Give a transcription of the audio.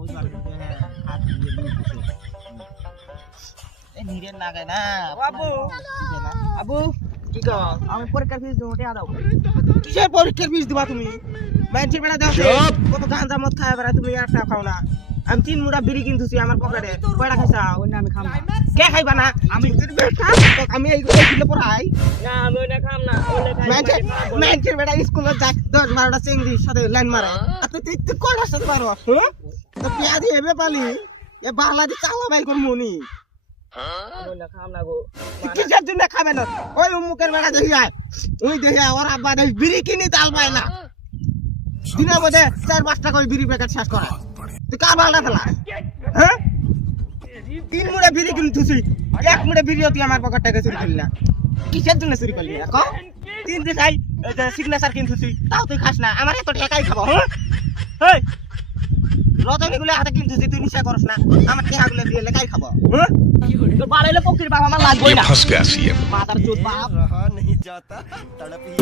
ওই বাড়িতে হাত দিয়ে নিয়ে এই নিরে নাগে না বাবু আবু কি কও আমি পরীক্ষার ফিস দেবো টাকা দাও কিসের পরীক্ষার ফিস দিবা তুমি মাইনছে বেড়া দাও কত গাঁজা মদ খায় বেড়া তুমি আর টাকা খাও না আমি 3 মুঠা বিড়ি কিনতেছি আমার পকেটে কয়টা খাইছা ওই না আমি খাম না কে খাইবা না আমি আমি এই কিলো পড়াই না আমি ওই না খাম না ওই খাই মাইনছে বেড়া স্কুলে যাক 10 12টা চেংড়ির সাথে লাইন মারে আর তুই কয়টার সাথে পারো হ্যাঁ তো পেয়াদি এবে পালি এ বাংলাদেশ চালা বাই করমুনি ওই না খাম না গো কিসের জন্য খাবে না ওই মুখের বেড়া দেখি আয় ওই দেখি ওর আব্বা দেখ বিড়ি কিনি তাল পায় না দিনের মধ্যে 4-5 করে বিড়ি প্যাকেট শেষ করে তুই কার বালটা ফেলা হ্যাঁ 3 মুঠে বিড়ি কিনে থুসি 1 মুঠে বিড়িও তুই আমার পকেট থেকে চুরি করলি না কিসের জন্য চুরি করলি না কও 3 দিন খাই এই যে সিগনেচার কিনে থুসি তাও তুই খাস না আমার এত টাকাই খাবো হ্যাঁ এই রতনীগুলো হাতে কিনে থুসি তুই নিশা করছ না আমার টাকাগুলো দিয়ে লেখাই খাবো হ্যাঁ তোর বাড়াইলে পকির বাবা আমার লাগবই না फंस गया सी মাদার চোদ বাপ रहा नहीं जाता तड़प ही